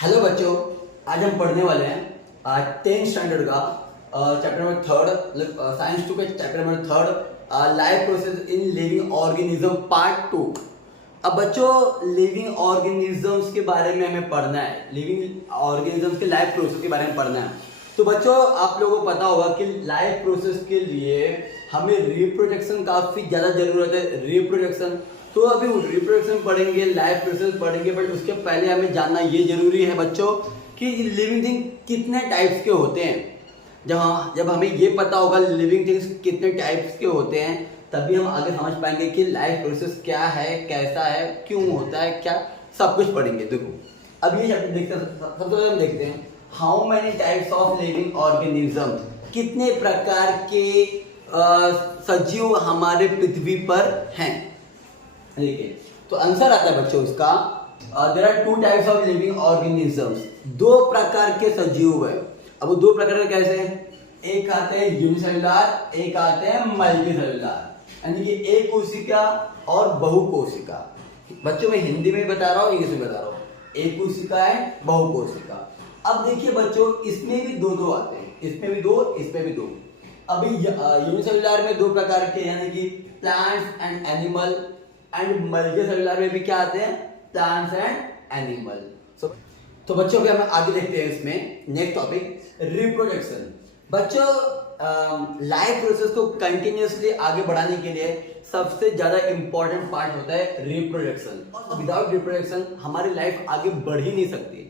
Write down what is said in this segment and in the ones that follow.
Hello बच्चों, आज हम पढ़ने वाले हैं 10th स्टैंडर्ड का चैप्टर नंबर थर्ड, साइंस 2 के chapter number third, life process in living organism part 2। अब बच्चों, लिविंग ऑर्गेनिजम्स के बारे में हमें पढ़ना है, लिविंग ऑर्गेनिजम्स के लाइफ प्रोसेस के बारे में पढ़ना है। तो बच्चों, आप लोगों को पता होगा कि लाइफ प्रोसेस के लिए हमें रिप्रोडक्शन काफी ज्यादा जरूरत है। रिप्रोडक्शन, तो अभी रिप्रोडक्शन पढ़ेंगे, लाइफ प्रोसेस पढ़ेंगे, बट उसके पहले हमें जानना ये जरूरी है बच्चों कि लिविंग थिंग कितने टाइप्स के होते हैं। जब हमें ये पता होगा लिविंग थिंग्स कितने टाइप्स के होते हैं, तभी हम आगे समझ पाएंगे कि लाइफ प्रोसेस क्या है, कैसा है, क्यों होता है, क्या सब कुछ पढ़ेंगे। देखो, अब ये चैप्टर देखते हैं। सबसे पहले हम देखते हैं how many types of living organism, कितने प्रकार के सजीव हमारे पृथ्वी पर हैं। देखिए, तो आंसर आता है बच्चों इसका, there are 2 types of living organisms, 2 प्रकार के सजीव है। अब वो 2 प्रकार के कैसे हैं? एक आते हैं यूनिसेलुलर, एक आते हैं मल्टीसेलुलर, यानी कि एक कोशिका और बहुकोशिका। बच्चों, मैं हिंदी में बता रहा हूँ, इंग्लिश में बता रहा हूँ। एक कोशिका है, बहुकोशिका। अब देखिए बच्चों, इसमें भी 2-2 आते हैं, इसमें भी 2, इसमें भी 2। अभी यूनिसेलुलर में 2 प्रकार के, यानी कि plants and animal, and multicellular में भी क्या आते हैं? Plants and animal. तो बच्चों, हम आगे देखते हैं इसमें नेक्स्ट टॉपिक, रिप्रोडक्शन। बच्चों, लाइफ प्रोसेस को कंटिन्यूअसली आगे बढ़ाने के लिए सबसे ज्यादा इंपॉर्टेंट पार्ट होता है रिप्रोडक्शन। विदाउट रिप्रोडक्शन हमारी लाइफ आगे बढ़ ही नहीं सकती।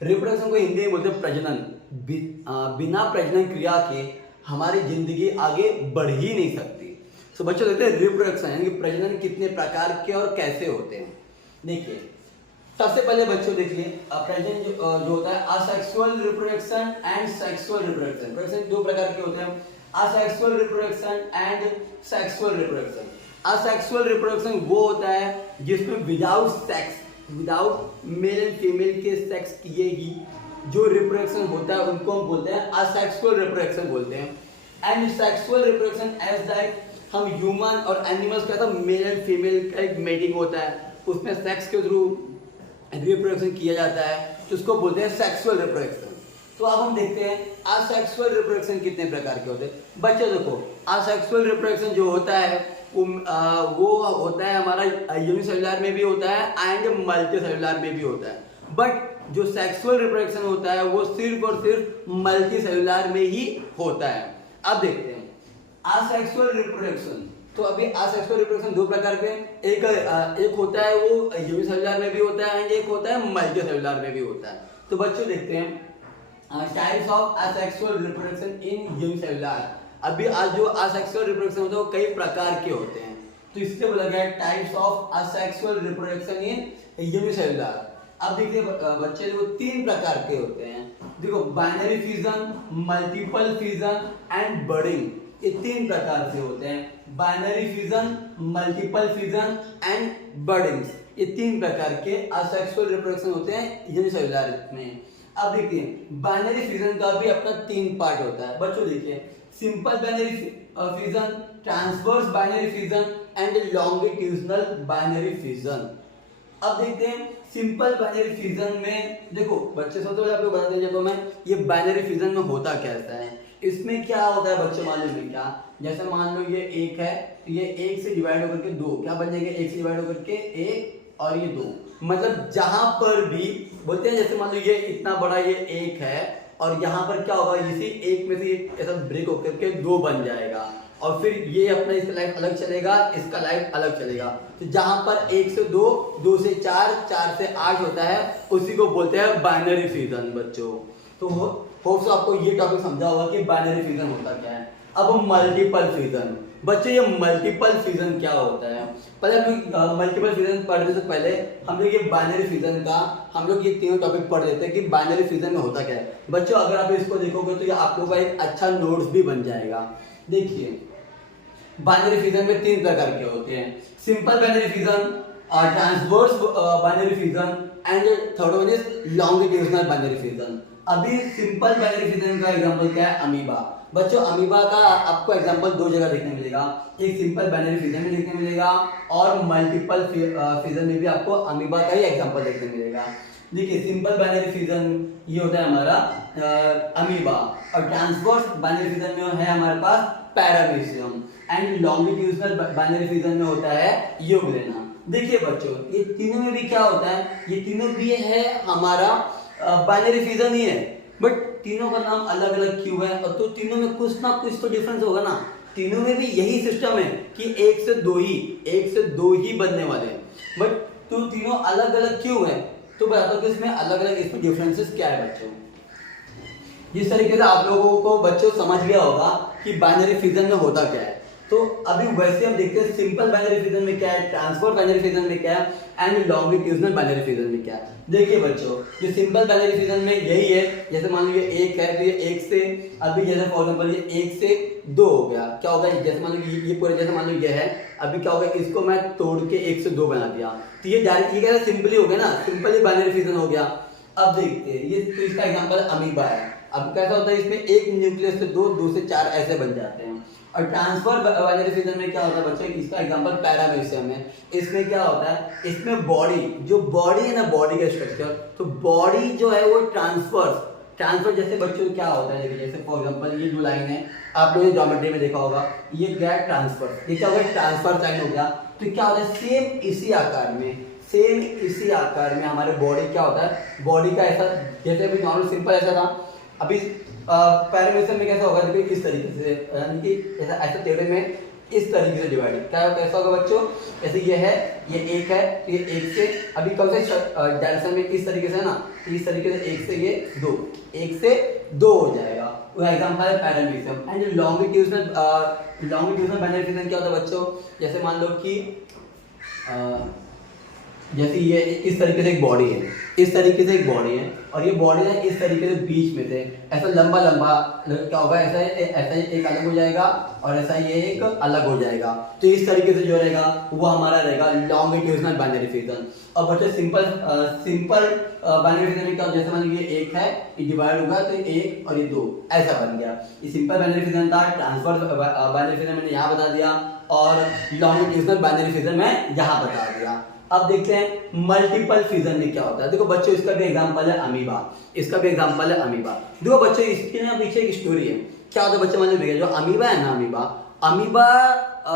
रिप्रोडक्शन को हिंदी में बोलते हैं प्रजनन। बिना प्रजनन क्रिया के हमारी जिंदगी आगे बढ़ ही नहीं सकती। तो बच्चों, देखते हैं रिप्रोडक्शन यानी कि प्रजनन कितने प्रकार के और कैसे होते हैं। देखिए, सबसे पहले बच्चों देखिए, प्रजनन जो होता है, asexual reproduction and sexual reproduction. Reproduction 2 प्रकार के होते हैं, asexual reproduction and sexual reproduction. Asexual reproduction वो होता है जिसमें without sex, without male and female के सेक्स किए ही जो रिप्रोडक्शन होता है उनको हम बोलते हैं असेक्सुअल रिप्रोडक्शन बोलते हैं। And sexual reproduction as that हम ह्यूमन और एनिमल्स का, तो मेल एंड फीमेल का एक मेटिंग होता है, उसमें सेक्स के थ्रू रिप्रोडक्शन किया जाता है, तो उसको बोलते हैं सेक्सुअल रिप्रोडक्शन। तो अब हम देखते हैं असेक्सुअल रिप्रोडक्शन कितने प्रकार के होते हैं। बच्चों देखो, असेक्सुअल रिप्रोडक्शन जो होता है वो होता है हमारा यूनिसेलुलर में भी होता है एंड मल्टीसेलुलर में भी होता है, बट जो सेक्सुअल रिप्रोडक्शन होता है वो सिर्फ और सिर्फ मल्टीसेलुलर में ही होता है। अब देखते हैं असेक्सुअल रिप्रोडक्शन। तो अभी असेक्सुअल रिप्रोडक्शन 2 प्रकार के, एक होता है वो यूनिसेलुलर में भी होता है एंड एक होता है मल्टीसेलुलर में भी होता है। तो बच्चों देखते हैं types of asexual reproduction in unicellular. अभी आज जो असेक्सुअल रिप्रोडक्शन होता है वो कई प्रकार के होते हैं, तो इससे बोला गया types of asexual reproduction in unicellular. अब देखिए बच्चे, जो 3 प्रकार के होते हैं। देखो, binary fusion, multiple fusion and budding, ये 3 प्रकार से होते हैं। Binary fusion, multiple fusion and buddings, ये 3 प्रकार के असेक्सुअल रिप्रोडक्शन होते हैं यूनिसेलुलर में। अब देखिए, बाइनरी फ्यूजन का भी अपना 3 पार्ट होता है। बच्चों देखिए, simple binary fusion, transverse binary fusion and longitudinal binary fusion. अब देखते हैं सिंपल बाइनरी फ्यूजन में। देखो बच्चे, सबसे पहले आपको बता दें, तो मैं ये बाइनरी फ्यूजन में होता कैसा है। इसमें क्या होता है बच्चों, मालूम है क्या? जैसे मान लो ये 1 है, तो ये 1 से डिवाइड होकर के 2 क्या बन जाएंगे? 1 से डिवाइड होकर के 1 और ये 2। मतलब जहां पर भी बोलते हैं, जैसे मान लो ये इतना बड़ा ये 1 है और यहाँ पर क्या होगा, इसी 1 में से एक ऐसा ब्रेक होकर के 2 बन जाएगा, और फिर ये अपना इसका लाइफ अलग चलेगा, इसका लाइफ अलग चलेगा। तो जहां पर 1 से 2, 2 से 4, 4 से 8 होता है, उसी को बोलते हैं बाइनरी फ्यूजन बच्चों। तो होप्स आपको ये टॉपिक समझा होगा कि बाइनरी फ्यूजन होता क्या है। अब मल्टीपल फ्यूजन। बच्चों, ये मल्टीपल फ्यूजन क्या होता है? पहले हम मल्टीपल फ्यूजन पढ़ने से पहले हम लोग ये बाइनरी फ्यूजन का हम लोग ये तीनों टॉपिक पढ़ लेते हैं कि बाइनरी फ्यूजन में होता क्या है। बच्चों, अगर आप इसको देखोगे तो ये आप लोगों का एक अच्छा नोट्स भी बन जाएगा। देखिए, बाइनरी फ्यूजन में 3 प्रकार के होते हैं, simple binary fusion, transverse binary fusion and third one is longitudinal binary fusion. अभी सिंपल बाइनरी फ्यूजन का एग्जांपल क्या है? अमीबा। बच्चों, अमीबा का आपको एग्जांपल 2 जगह देखने मिलेगा, एक सिंपल बाइनरी फ्यूजन में देखने मिलेगा और मल्टीपल फ्यूजन में भी आपको अमीबा का ही एग्जांपल देखने मिलेगा। देखिए सिंपल बाइनरी फिजन ये होता है हमारा अमीबा, और ट्रांसवर्स बाइनरी फिजन में है हमारे पास paramecium, and longitudinal binary fission में होता है यूग्रेना। देखिए बच्चों ये तीनों में भी क्या होता है, ये तीनों भी है हमारा बाइनरी फिजन ही है, बट तीनों का नाम अलग अलग क्यों है, और तो तीनों में कुछ ना कुछ तो डिफरेंस होगा ना। तीनों में भी यही सिस्टम है कि एक से दो ही बनने वाले हैं, बट तो तीनों अलग अलग क्यों है, तो बताता हूँ कि इसमें अलग अलग इसमें डिफरेंसेस क्या है बच्चों। जिस तरीके से आप लोगों को बच्चों समझ गया होगा कि बाइनरी फिजन में होता क्या है, तो अभी वैसे हम देखते हैं सिंपल बाइनरी फिजन में क्या है, ट्रांसफर बाइनरी फिजन में क्या है, एंड लॉन्गिट्यूडनल बाइनरी फिजन में क्या है। देखिए बच्चों ये सिंपल बाइनरी फिजन में यही है, जैसे मान लीजिए एक है तो ये एक से, अभी जैसे फॉर एग्जांपल ये एक से दो हो गया, क्या होगा, जैसे मान लो ये पूरे, जैसे मान लो ये है, अभी क्या होगा, इसको मैं तोड़ के एक से दो बना दिया, तो ये डायरेक्ट ये क्या सिंपली हो गया ना, सिंपली बाइनरी फिजन हो गया। अब देखते हैं ये, तो इसका एग्जांपल अमीबा है। अब कैसा होता है, इसमें एक न्यूक्लियस से दो से चार ऐसे बन जाते हैं। और ट्रांसफर बाइनरी फिजन में क्या होता है बच्चों, इसका एग्जांपल पैरामीशियम है। इसमें क्या होता है, इसमें बॉडी है ना, बॉडी का स्ट्रक्चर, तो बॉडी जो है वो ट्रांसफर जैसे बच्चों क्या होता है, देखिए जैसे फॉर एग्जांपल ये जो लाइन है, आप लोगों ने ज्योमेट्री में देखा होगा, ये गया ट्रांसफर, ये क्या हो गया, ट्रांसफर साइन हो गया। तो क्या होता है, सेम इसी आकार में हमारे बॉडी क्या होता है, बॉडी का ऐसा, जैसे अभी नॉर्मल सिंपल ऐसा था, अभी पैरामीशियम में कैसा होगा, देखिए इस तरीके से, यानी कि ऐसा टेढ़े में इस तरीके से डिवाइड, क्या कैसा होगा बच्चों, जैसे ये है, ये एक है, तो ये एक से, अभी कब से डायरेक्शन में इस तरीके से है ना, तो इस तरीके से एक से ये दो, एक से दो हो जाएगा, वो एग्जांपल है paramecium. And longitudinal binary fission क्या होता है बच्चों, जैसे मान लो कि जैसे ये इस तरीके से एक बॉडी है, और ये बॉडी है इस तरीके से बीच में से ऐसा लंबा क्या होगा, ऐसा एक अलग हो जाएगा, और ऐसा ये एक अलग हो जाएगा, तो इस तरीके से जो रहेगा वो हमारा रहेगा लॉन्गिट्यूडनल बाइनरी फिजन। और बच्चे सिंपल बाइनरी फिजन में क्या, जैसे मान लीजिए ये एक है, ये डिवाइड होगा तो एक और ये दो ऐसा बन गया, ये सिंपल बाइनरी फिजन था। ट्रांसफर बाइनरी फिजन मैंने यहाँ बता दिया, और लॉन्गिट्यूडनल बाइनरी फिजन में यहाँ बता दिया। अब देखते हैं मल्टीपल फिजन में क्या होता है। देखो बच्चों इसका भी एग्जांपल है अमीबा, देखो बच्चों इसके ना पीछे एक स्टोरी है। क्या होता है बच्चे, मान लीजिए जो अमीबा है ना, अमीबा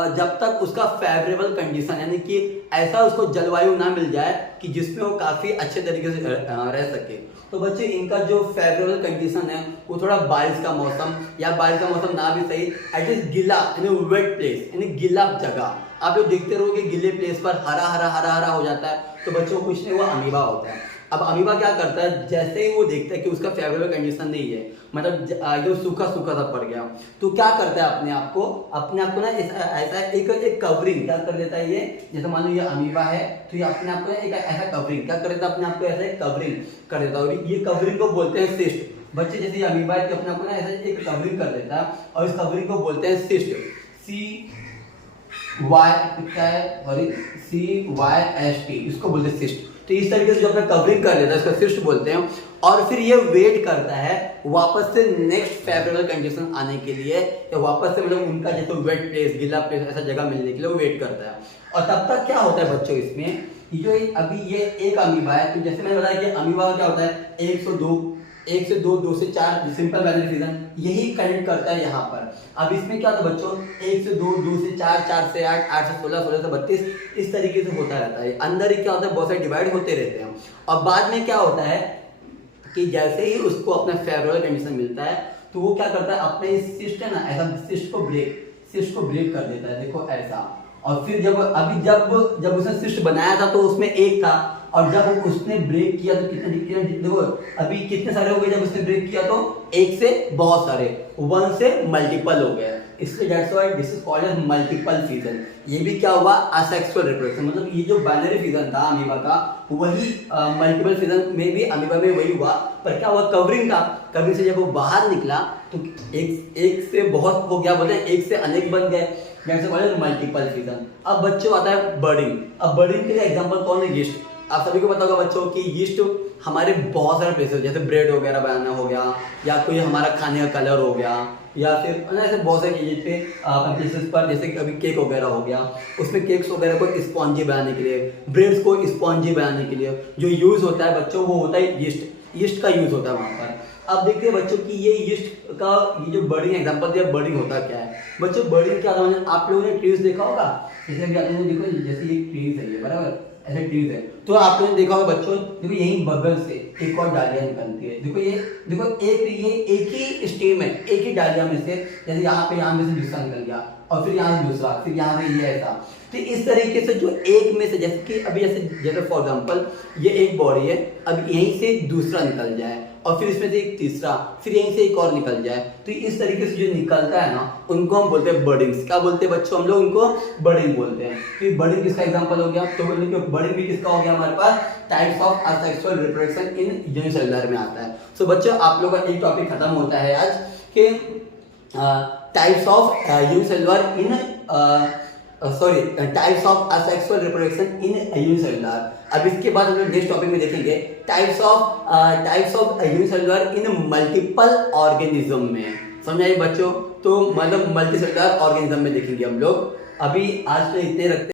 जब तक उसका फेवरेबल कंडीशन, यानी कि ऐसा उसको जलवायु ना मिल जाए कि जिसमें वो काफी अच्छे तरीके से रह सके, तो बच्चे इनका जो फेवरेबल कंडीशन है वो थोड़ा बारिश का मौसम, या बारिश का मौसम ना भी सही, एटलीस्ट गिला यानी वेट प्लेस, यानी गिला जगह, आप लोग देखते रहो कि गिले प्लेस पर हरा हो जाता है, तो बच्चों कुछ नहीं, वो अमीबा होता है। अब अमीबा क्या करता है, जैसे ही वो देखता है कि उसका फेवरेबल कंडीशन नहीं है, मतलब एकदम सूखा सा पड़ गया, तो क्या करता है, अपने आप को ना ऐसा एक कवरिंग क्या कर देता है, ये जैसे मान लो ये अमीबा है, तो ये अपने आप को एक ऐसा कवरिंग क्या कर देता है, अपने आप को ऐसा एक कवरिंग कर देता है, और ये कवरिंग को बोलते हैं सिस्ट। बच्चे जैसे ये अमीबा है, अपने आप को ना ऐसा एक कवरिंग कर देता है, और इस कवरिंग को बोलते हैं सिस्ट, CYST, इसको बोलते हैं सिस्ट। तो इस तरीके से जो अपना कवरिंग कर लेता है इसको सिस्ट बोलते हैं, और फिर ये वेट करता है वापस से नेक्स्ट फेवरेबल कंडीशन आने के लिए, या वापस से मतलब उनका जैसे वेट प्लेस, गिला प्लेस ऐसा जगह मिलने के लिए वो वेट करता है। और तब तक क्या होता है बच्चों, इसमें जो अभी ये एक अमीबा है, तो जैसे मैंने बताया कि अमीबा क्या होता है, एक से दो से चार सिंपल बाइनरी फिजन यही कनेक्ट करता है यहाँ पर। अब इसमें क्या होता है बच्चों, एक से दो से चार, चार से आठ, आठ से 16, 16 से 32 इस तरीके से होता रहता है। अंदर ही क्या होता है, बहुत सारे डिवाइड होते रहते हैं, और बाद में क्या होता है कि जैसे ही उसको अपना फेवरेबल कंडीशन मिलता है, तो वो क्या करता है, अपने इस सिस्ट है ना, ऐसा सिस्ट को ब्रेक कर देता है, देखो ऐसा। और फिर जब उसने सिस्ट बनाया था तो उसमें एक था, और जब उसने ब्रेक किया तो कितने देखो अभी कितने सारे हो गए, जब उसने ब्रेक किया तो एक से बहुत सारे, वन से मल्टीपल हो गए, इसलिए that's why this is called as multiple fission. ये भी क्या हुआ, असेक्सुअल रिप्रोडक्शन, मतलब ये जो बाइनरी फिजन था अमीबा का, वही मल्टीपल फिजन में भी अमीबा में वही हुआ, पर क्या हुआ, कवरिंग से जब वो बाहर निकला तो एक से बहुत हो गया, बोलते हैं एक से अनेक बन गए, जैसे बोले मल्टीपल फिजन। अब बच्चों आता है बर्डिंग। अब बर्डिंग के लिए एग्जांपल कौन है, यीस्ट। आप सभी को पता होगा बच्चों कि यीस्ट हमारे बहुत सारे प्लेसेस, जैसे ब्रेड वगैरह बनाना हो गया, या कोई हमारा खाने का कलर हो गया, या फिर ऐसे बहुत सारी चीज़ें पे प्लेसेस पर, जैसे कि अभी केक वगैरह हो गया, उसमें केक्स वगैरह को स्पॉन्जी बनाने के लिए, ब्रेड्स को स्पॉन्जी बनाने के लिए जो यूज़ होता है बच्चों, वो होता है यीस्ट का यूज़ होता है वहाँ पर। अब देखते हैं बच्चों की ये यीस्ट का ये जो बर्डिंग एग्जांपल दिया, बर्डिंग होता क्या है बच्चों? बर्डिंग क्या होता है? आप लोगों ने ट्रीज देखा होगा, जैसे अभी आपने देखो, जैसे ये ट्रीज है, ये बराबर ऐसे ट्रीज है, तो आप लोगों ने देखा होगा बच्चों, देखो यही बगल से एक और डालियां निकलती है, देखो ये, देखो ये एक ही स्टेम है, एक ही डालिया में से, जैसे यहाँ में से दूसरा निकल गया, और फिर यहाँ से दूसरा, फिर यहाँ से ये ऐसा। तो इस तरीके से जो एक में से, जैसे कि अभी जैसे फॉर एग्जांपल ये एक बॉडी है, अब यहीं से दूसरा निकल जाए, और फिर इसमें से एक तीसरा, फिर यहीं से एक और निकल जाए, तो इस तरीके से जो निकलता है ना, उनको हम बोलते हैं बर्डिंग्स। क्या बोलते हैं बच्चों? हम लोग उनको बर्डिंग बोलते हैं। फिर बर्डिंग किसका एग्जांपल हो गया? तो बर्डिंग भी किसका हो गया हमारे पास? Types of asexual reproduction in unicellular में आता है। सो बच्चों, आप लोगों का एक टॉपिक खत्म होता है आज के types of unicellular in types of asexual reproduction in unicellular. अब इसके बाद हम लोग नेक्स्ट टॉपिक में देखेंगे types of unicellular in multiple organism में। समझ आई बच्चों? तो मतलब मल्टी सेलुलर ऑर्गेनिज्म में देखेंगे हम लोग। अभी आज तो इतने रखते